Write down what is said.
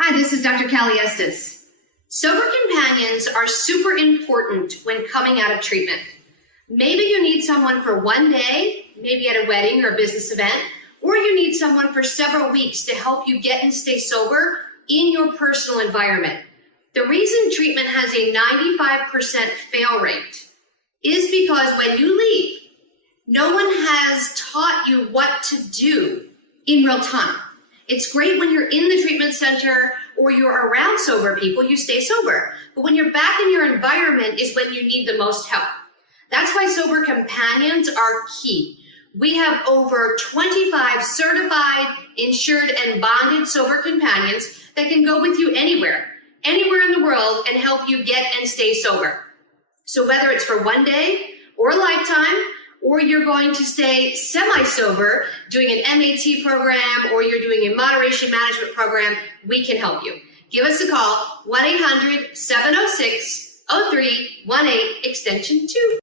Hi, this is Dr. Cali Estes. Sober companions are super important when coming out of treatment. Maybe you need someone for one day, maybe at a wedding or a business event, or you need someone for several weeks to help you get and stay sober in your personal environment. The reason treatment has a 95% fail rate is because when you leave, no one has taught you what to do in real time. It's great when you're in the treatment center or you're around sober people, you stay sober. But when you're back in your environment is when you need the most help. That's why sober companions are key. We have over 25 certified, insured, and bonded sober companions that can go with you anywhere in the world and help you get and stay sober. So whether it's for one day or a lifetime, or you're going to stay semi-sober doing an MAT program, or you're doing a moderation management program, we can help you. Give us a call, 1-800-706-0318, extension 2.